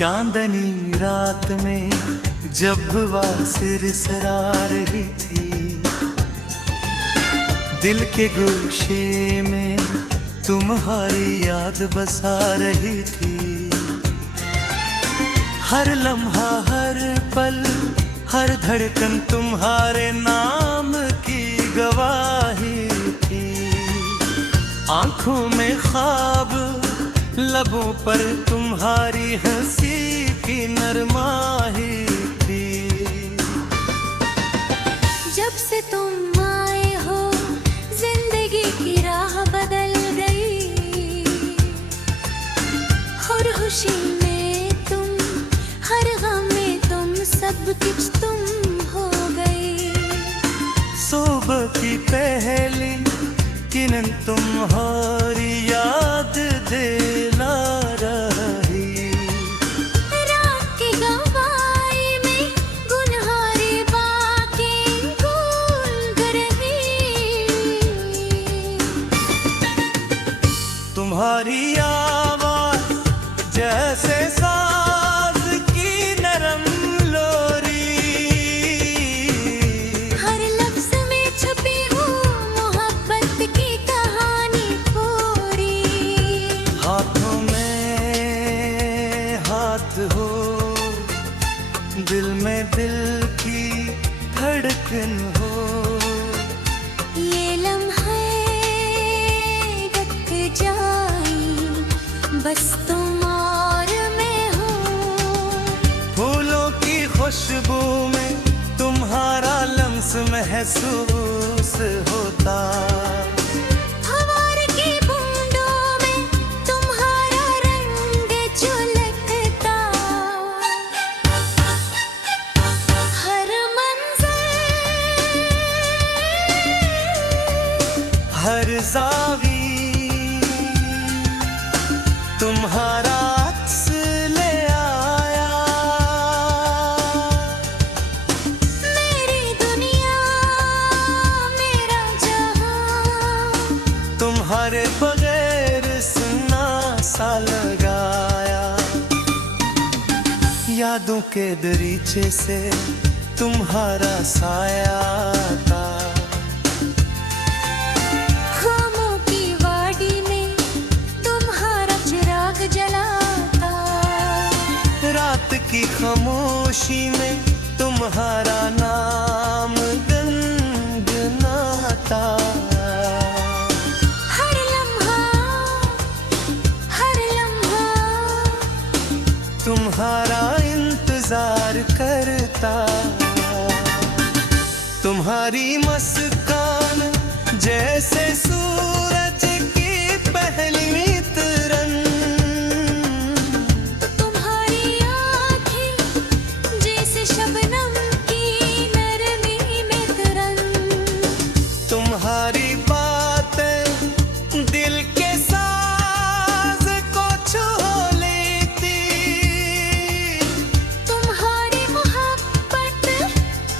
चांदनी रात में जब हवा सिरसरा रही थी, दिल के गोशे में तुम्हारी याद बसा रही थी। हर लम्हा हर पल हर धड़कन तुम्हारे नाम की गवाही थी। आंखों में ख्वाब, लबों पर तुम्हारी हंसी की नरमाही थी। जब से तुम आए हो जिंदगी की राह बदल गई। हर खुशी में तुम, हर गम में तुम, सब कुछ तुम हो गई। सुबह की पहली किरण तुम्हारी याद दिला रही। रात की गवाही में गुनहारी बातें गूंज रही। तुम्हारी आवाज जैसे साज की नरम लोरी। हर लफ्ज में छुपी हूँ मोहब्बत की कहानी पूरी। हाथों में हाथ हो, दिल में दिल की धड़कन हो। ये लम्हे रख जाई बस तुम और मैं हूँ। फूलों की खुशबू में तुम्हारा लम्स महसूस होता। फव्वार की बूंदों में तुम्हारा रंग झलकता। हर मंज़र, हर ज़ावी तुम्हारा अक्स ले आया। मेरी दुनिया, मेरा जहां, तुम्हारे बगैर सुना सा लगाया। यादों के दरीचे से तुम्हारा साया था। खामों की वाड़ी में तुम्हारा चिराग जला था। रात की खामोशी में तुम्हारा नाम गुनगुनाता। हर लम्हा, हर लम्हा तुम्हारा इंतजार करता। तुम्हारी मुस्कान जैसे सूरज की पहली किरण। तुम्हारी आँखें जैसे शबनम की नरमी में तरंग। तुम्हारी बातें दिल के साज को छू लेती। तुम्हारी मोहब्बत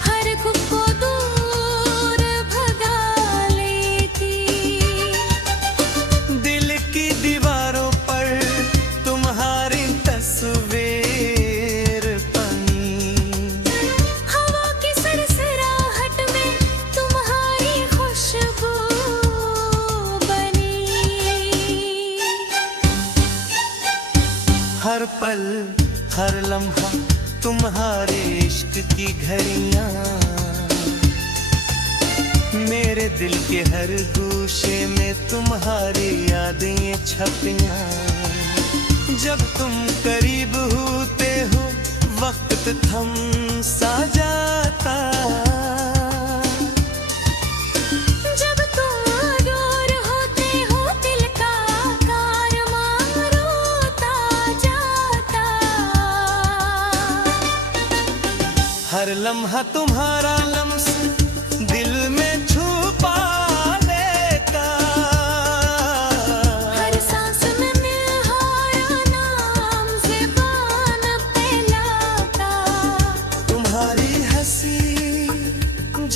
हर खुद को दूर भगा लेती। दिल की दीवारों पर तुम्हारी तस्वीर बनी। हवा की सरसराहट में तुम्हारी खुशबू बनी। हर पल हर लम्हा तुम्हारे इश्क की घड़ियां। मेरे दिल के हर गोशे में तुम्हारी यादें छपियां। जब तुम करीब होते हो वक्त थम सा जाता। जब तुम दूर होते हो दिल का कारवां रोता जाता। हर लम्हा तुम्हारा लम्स दिल में छुपा लेता। हर सांस में तुम्हारा नाम ज़ुबान पे लाता। तुम्हारी हंसी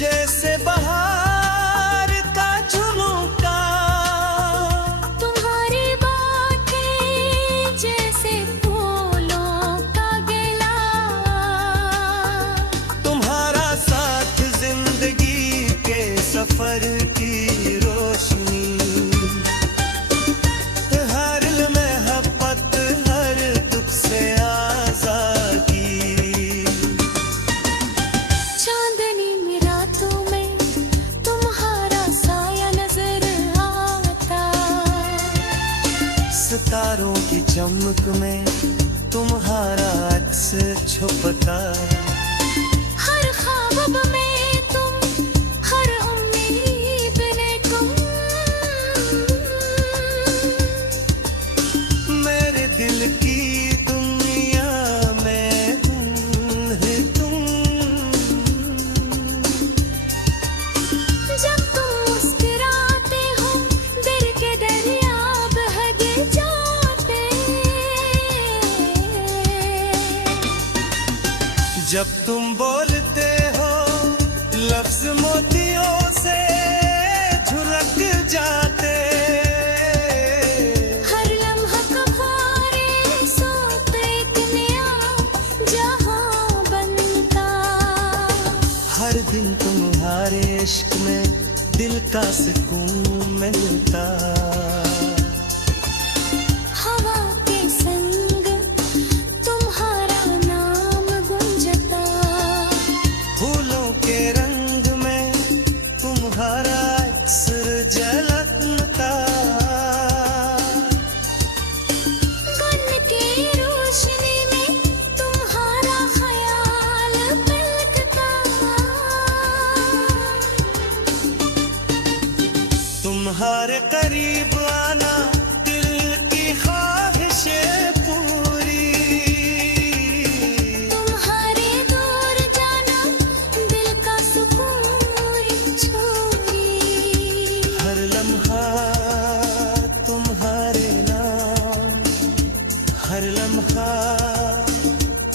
जैसे बहार का झुमका। तुम्हारी बातें जैसे फूलों का सितारों की चमक में तुम्हारा अक्स छुपता। हर ख्वाब में तुम, हर उम्मीद में तुम, मेरे दिल की दुनिया में तुम ही तुम। जब तुम मुस्कुराते हो दिल के दरिया बह जाते। जब तुम बोलते हो लफ्ज मोतियों से झुलक जाते। हर लम्हा कभारे सोते एक नया जहां बनता। हर दिन तुम्हारे इश्क में दिल का सुकून मिलता। हवा के संग तुम्हारा नाम गुंजता। फूलों के रंग में तुम्हारा अक्सर झलकता। गन की रोशनी में तुम्हारा ख्याल पलकता। तुम्हारे करीब आना दिल की ख्वाहिशें पूरी। तुम्हारे दूर जाना दिल का सुकून चोरी। हर लम्हा तुम्हारे नाम, हर लम्हा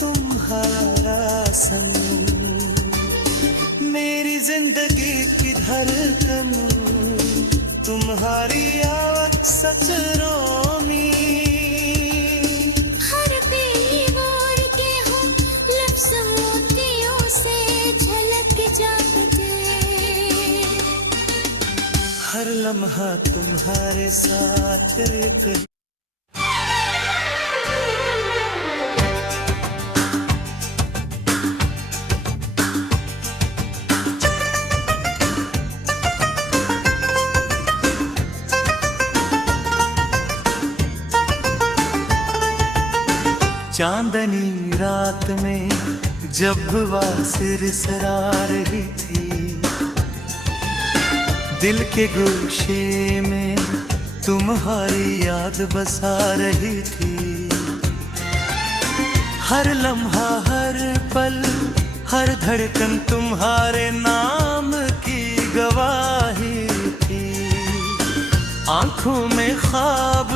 तुम्हारा संग। मेरी जिंदगी की धड़कन तुम्हारी आवाज़ सच रोमी। हर पीर के हो लफ्ज़ मोतियों से झलक जाते। हर लम्हा तुम्हारे साथ रहते। चांदनी रात में जब हवा सिरसरा रही थी, दिल के गोशे में तुम्हारी याद बसा रही थी। हर लम्हा हर पल हर धड़कन तुम्हारे नाम की गवाही थी। आंखों में ख्वाब,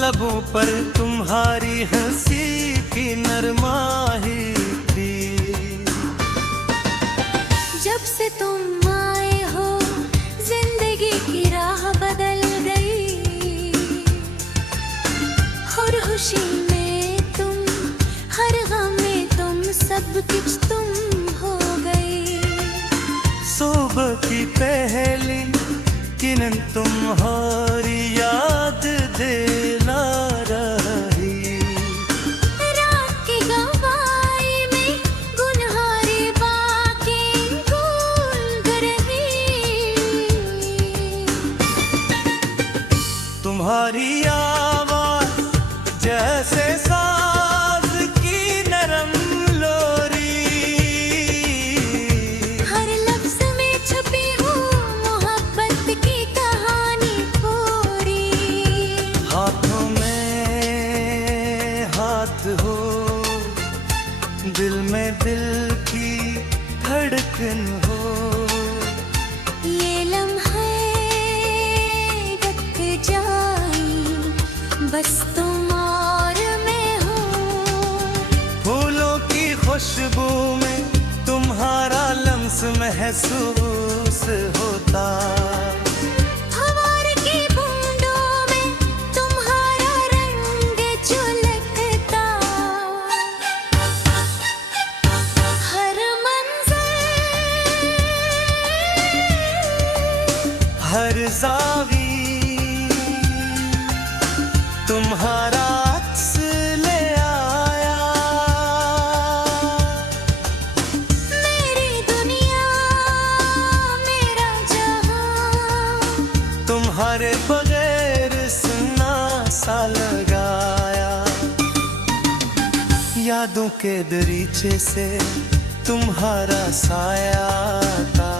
लबों पर तुम्हारी हंसी की नरमाही थी। जब से तुम आए हो जिंदगी की राह बदल गई। हर खुशी में तुम, हर गम में तुम, सब कुछ तुम हो गई। सुबह की पहली किरण तुम्हारी याद दिला रही। रात की गवाही में गुनहारी बातें गूंज रही। तुम्हारी आवाज़ जैसे साज की नरम लोरी। हर लफ्ज़ में छुपी हूँ मोहब्बत की कहानी पूरी। हाथों में हाथ हो, दिल में दिल की धड़कन हो। ये लम्हे ढक जाई बस तुम और मैं हूँ। फूलों की खुशबू में तुम्हारा लम्स महसूस होता। फव्वार की बूंदों में तुम्हारा रंग झलकता। हर मंज़र, हर ज़ावी तुम्हारा अक्स ले आया। मेरी दुनिया मेरा जहां। तुम्हारे बगैर सुना सा यादों के दरीचे से तुम्हारा साया आता।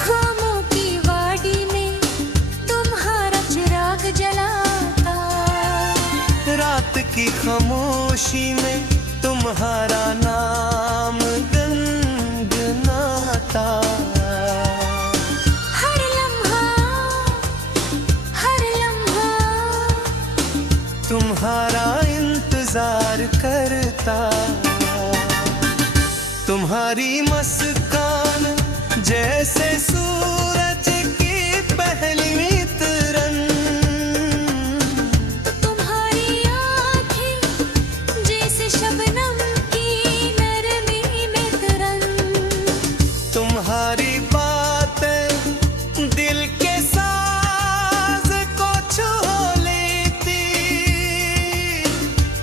खामों की वाड़ी में तुम्हारा चिराग जलाता। रात की खामोशी में तुम्हारा नाम गुनगुनाता। हर लम्हा तुम्हारा इंतजार करता। तुम्हारी मुस्कान जैसे सूरज की पहली किरण। तुम्हारी आँखें जैसे शबनम की नरमी में तरंग। तुम्हारी बातें दिल के साज को छू लेती।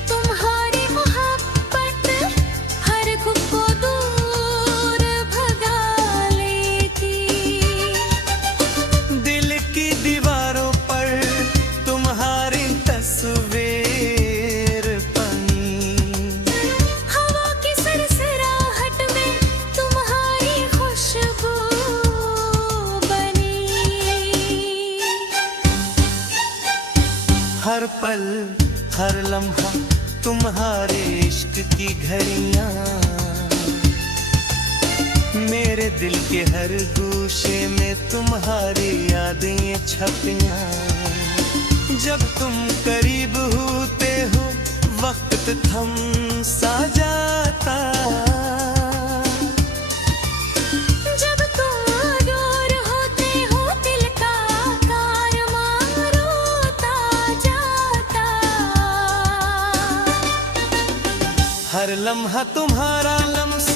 तुम्हारी मोहब्बत हर खुद को दूर भगा लेती। दिल की दीवारों पर तुम्हारी तस्वीर बनी। हवा की सरसराहट में तुम्हारी खुशबू बनी। हर पल हर लम्हा तुम्हारे इश्क की घड़ियां। मेरे दिल के हर गूशे में तुम्हारी यादें छपियां। जब तुम करीब होते हो वक्त थम सा जाता। जब तुम दूर होते हो दिल का कारवां रोता जाता। हर लम्हा तुम्हारा लम्स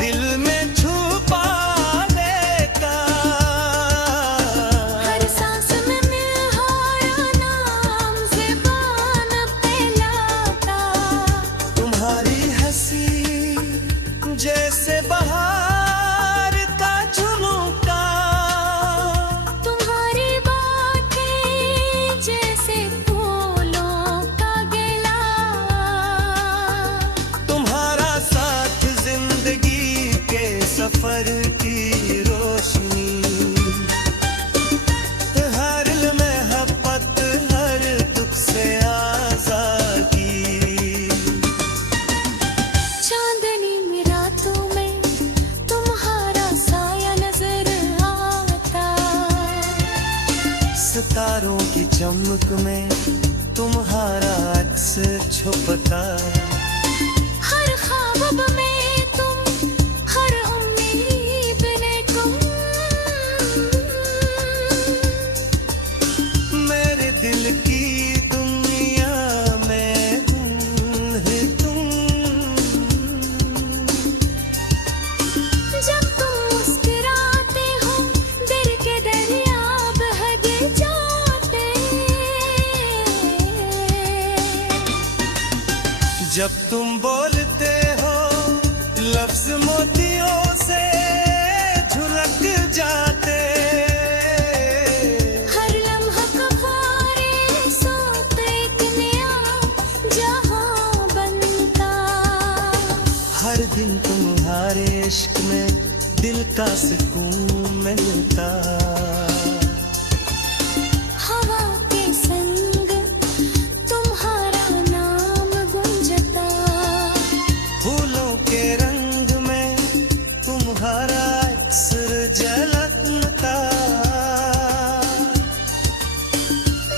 दिल में छुपा लेता। हर सांस में तुम्हारा नाम ज़ुबान पे लाता। तुम्हारी हंसी जैसे बहार का झुमका। तुम्हारी बातें जैसे फूलों का गिला। तुम्हारा साथ जिंदगी के सफर की रोशनी। हर महब्बत हर दुख से आजादी। चांदनी में रातों में तुम्हारा साया नजर आता। सितारों की चमक में तुम्हारा अक्स छुपता। हर ख्वाब में तुम हर उम्मीद ने गुम। मेरे दिल की दुनिया में तुम है तुम। जब तुम मुस्कुराते हो दिल के दरिया बह जाते। जब तुम बोलते हो लफ्ज मोतियों से झुलक जाते। हर लम्हा कबारे सोते एक नया जहां बनता। हर दिन तुम्हारे इश्क में दिल का सुकून मिलता। हवा के संग तुम्हारा नाम गुंजता। फूलों के रंग में तुम्हारा अक्सर झलकता।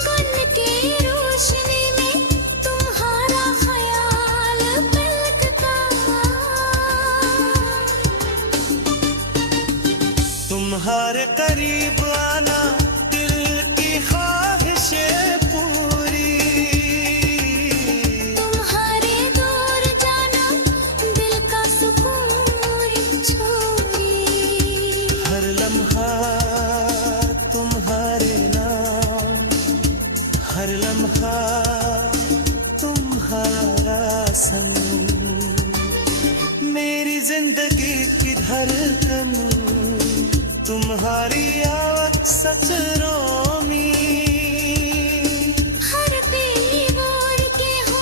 गन की रोशनी में तुम्हारा ख्याल पलकता। तुम्हारे करीब आना दिल की ख्वाहिशें पूरी। तुम्हारे दूर जाना दिल का सुकून छोरी। हर लम्हा तुम्हारे नाम। हर लम्हा तुम्हारा संग। मेरी जिंदगी की धड़कन तुम्हारी आवाज़ सच रोमी। हर पीली मोर के हो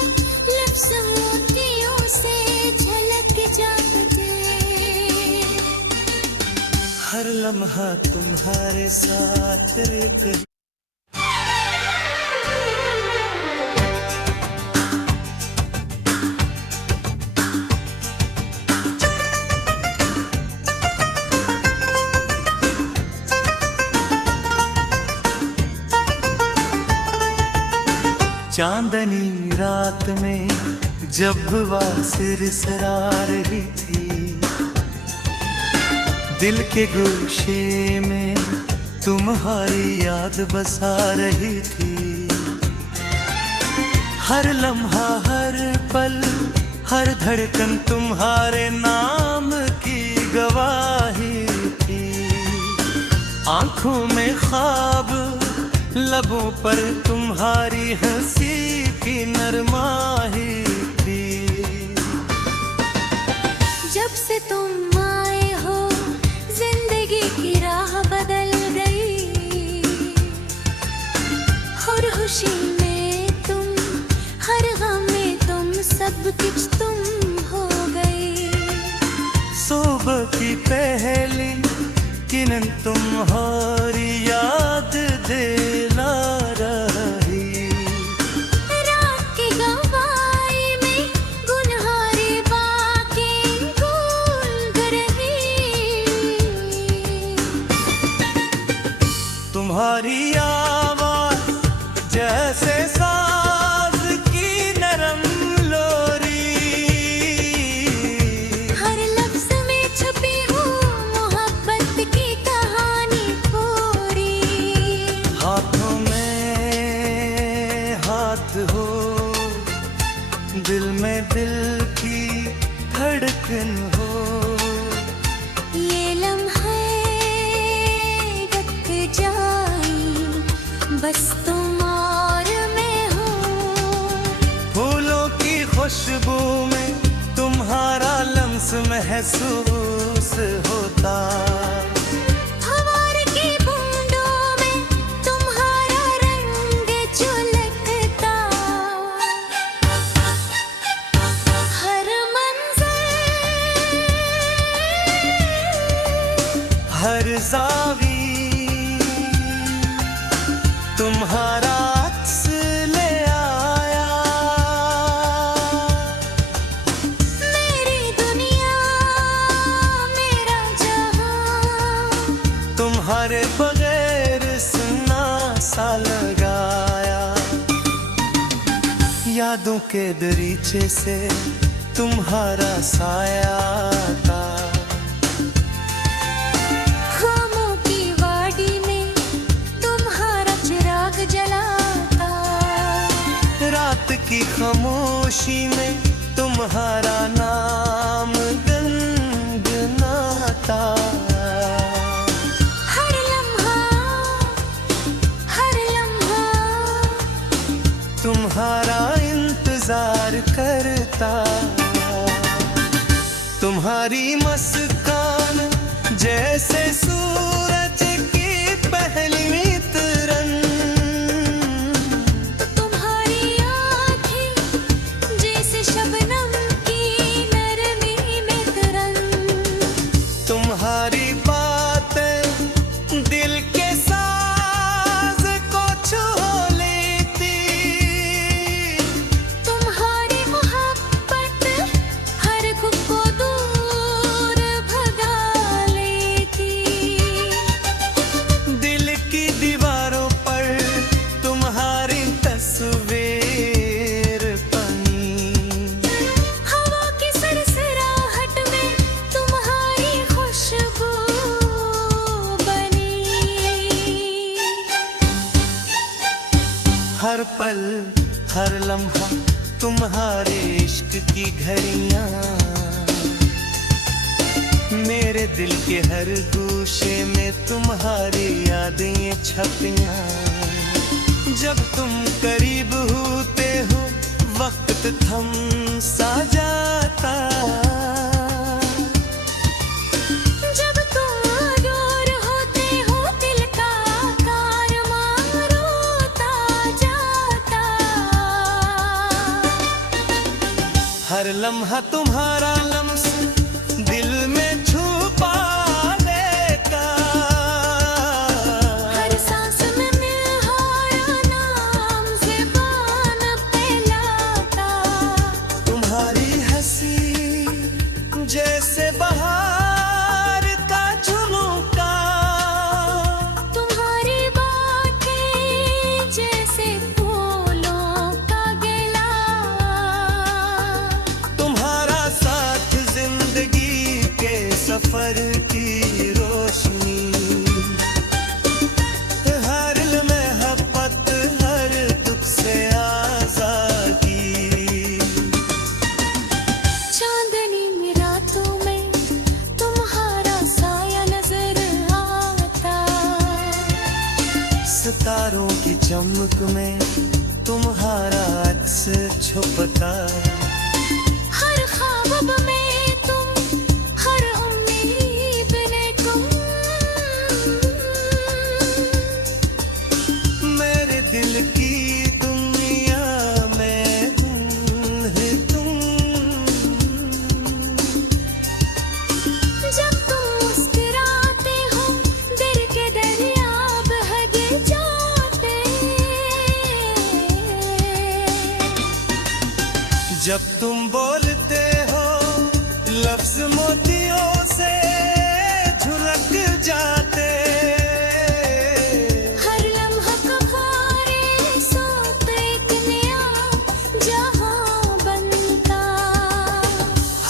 तुम्हारे साथ रहते। चांदनी रात में जब हवा सिरसरा रही थी, दिल के गोशे में तुम्हारी याद बसा रही थी। हर लम्हा हर पल हर धड़कन तुम्हारे नाम की गवाही थी। आंखों में ख्वाब, लबों पर तुम्हारी हंसी की नरमाही थी। जब से तुम आए हो जिंदगी की राह बदल गई। हर खुशी में तुम, हर गम में तुम, सब कुछ तुम हो गई। सुबह की पहली किरण तुम्हारी याद दिला रही। रात की गवाही में गुनहारी बातें गूंज रही। तुम्हारी आवाज जैसे साज की नरम लोरी। हर लफ्ज में छुपी हूँ मोहब्बत की कहानी पूरी। हाथों में हाथ हो, दिल में दिल की धड़कन हो। ये लम्हे रख जाई, बस तुम और मैं हूँ। फूलों की खुशबू में तुम्हारा लम्स महसूस होता। फव्वार की बूंदों में तुम्हारा रंग झलकता। हर मंज़र, हर ज़ावी तुम्हारा अक्स ले आया। मेरी दुनिया, मेरा जहां, तुम्हारे बगैर सुना सा लगाया। यादों के दरीचे से तुम्हारा साया था। खामों की वाड़ी में तुम्हारा चिराग जला था। रात की खामोशी में तुम्हारा नाम गुनगुनाता। हर लम्हा, हर लम्हा तुम्हारा इंतजार करता। तुम्हारी मुस्कान जैसे सूरज की पहली किरण। तुम्हारी आँखें जैसे शबनम की नरमी में तरंग। तुम्हारी बातें दिल के साज को छू लेती। तुम्हारी मोहब्बत हर खुद को दूर भगा लेती। दिल की दीवारों पर तुम्हारी तस्वीर बनी। हवा की सरसराहट में तुम्हारी खुशबू बनी। हर पल हर लम्हा तुम्हारे इश्क की घड़ियां। मेरे दिल के हर गोशे में तुम्हारी यादें छपियां। जब तुम करीब होते हो वक्त थम सा जाता। जब तुम दूर होते हो दिल का कारवां रोता जाता। हर लम्हा तुम्हारा लम्स दिल में छुपा लेता। चमक में तुम्हारा अक्स छुपता, हर ख्वाब में तुम, हर उम्मीद में तुम, मेरे दिल की दुनिया में तुम। जब तुम मुस्कुराते हो दिल के दरिया बह जाते, जब तुम बोलते हो लफ्ज मोतियों से झुलक जाते, हर लम्हा कबारे सोते एक नया जहां बनता,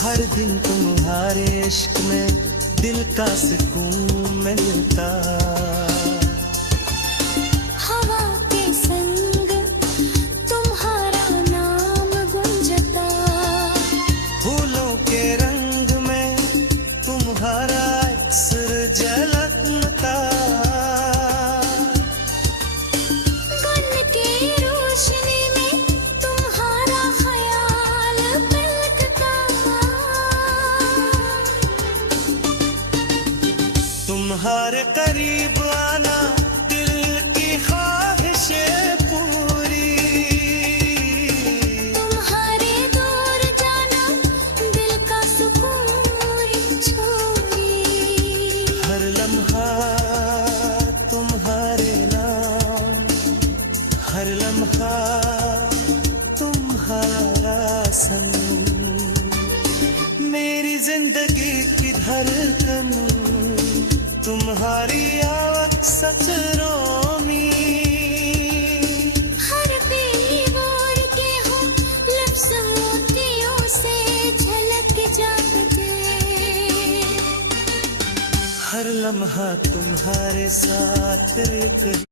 हर दिन तुम्हारे इश्क में दिल का सुकून मिलता। हवा के संग तुम्हारा नाम गुंजता, फूलों के रंग में तुम्हारा अक्सर झलकता, गन की रोशनी में तुम्हारा ख्याल पलकता, तुम्हारे करीब आना दिल की ख्वाहिश पूरी, तुम्हारे दूर जाना दिल का सुकून छोड़ी, हर लम्हा तुम्हारे नाम, हर लम्हा तुम्हारा संग, मेरी जिंदगी की धड़कन तुम्हारी आवाज़ सच रोमी, हर पीली बोर के हो लफ्ज़ मोतियों से झलक जाते, हर लम्हा तुम्हारे साथ एक